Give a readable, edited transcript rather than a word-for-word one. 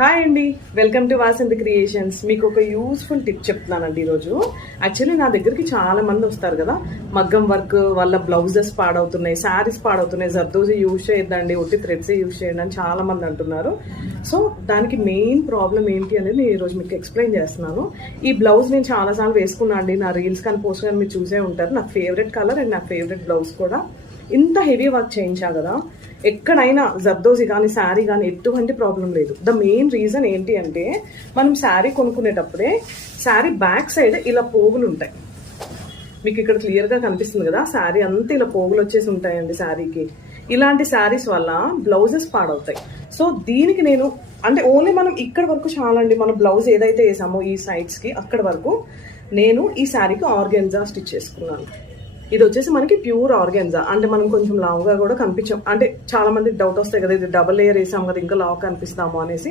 Hi అండి, welcome to Vasanthi creations. మీకు ఒక యూస్ఫుల్ టిప్ చెప్తున్నానండి ఈరోజు. యాక్చువల్లీ నా దగ్గరికి చాలా మంది వస్తారు కదా, మగ్గం వర్క్ వల్ల బ్లౌజెస్ పాడవుతున్నాయి, శారీస్ పాడవుతున్నాయి, జర్దోజీ యూజ్ చేయొద్దండి, ఒట్టి థ్రెడ్సే యూజ్ చేయండి అని చాలా మంది అంటున్నారు. సో దానికి మెయిన్ ప్రాబ్లం ఏంటి అనేది నేను ఈరోజు మీకు ఎక్స్ప్లెయిన్ చేస్తున్నాను. ఈ బ్లౌజ్ నేను చాలాసార్లు వేసుకున్నాను అండి, నా రీల్స్ కానీ పోస్ట్ కానీ మీరు చూసే ఉంటారు. నా ఫేవరెట్ కలర్ అండ్ నా ఫేవరెట్ బ్లౌజ్ కూడా. ఇంత హెవీ వర్క్ చేయించా కదా, ఎక్కడైనా జర్దోజీ కానీ శారీ కానీ ఎటువంటి ప్రాబ్లం లేదు. ద మెయిన్ రీజన్ ఏంటి అంటే, మనం శారీ కొనుక్కునేటప్పుడే శారీ బ్యాక్ సైడ్ ఇలా పోగులు ఉంటాయి. మీకు ఇక్కడ క్లియర్గా కనిపిస్తుంది కదా, శారీ అంతా ఇలా పోగులు వచ్చేసి ఉంటాయండి శారీకి. ఇలాంటి శారీస్ వల్ల బ్లౌజెస్ పాడవుతాయి. సో దీనికి నేను అంటే ఓన్లీ మనం ఇక్కడ వరకు చాలండి, మన బ్లౌజ్ ఏదైతే వేసామో ఈ సైడ్స్కి అక్కడ వరకు నేను ఈ శారీకి ఆర్గాన్జా స్టిచ్ చేసుకున్నాను. ఇది వచ్చేసి మనకి ప్యూర్ ఆర్గాన్జా, అంటే మనం కొంచెం లావుగా కూడా కనిపించాం. అంటే చాలా మందికి డౌట్ వస్తాయి కదా, ఇది డబల్ లేయర్ వేసాం కదా ఇంకా లావు కనిపిస్తాము అనేసి.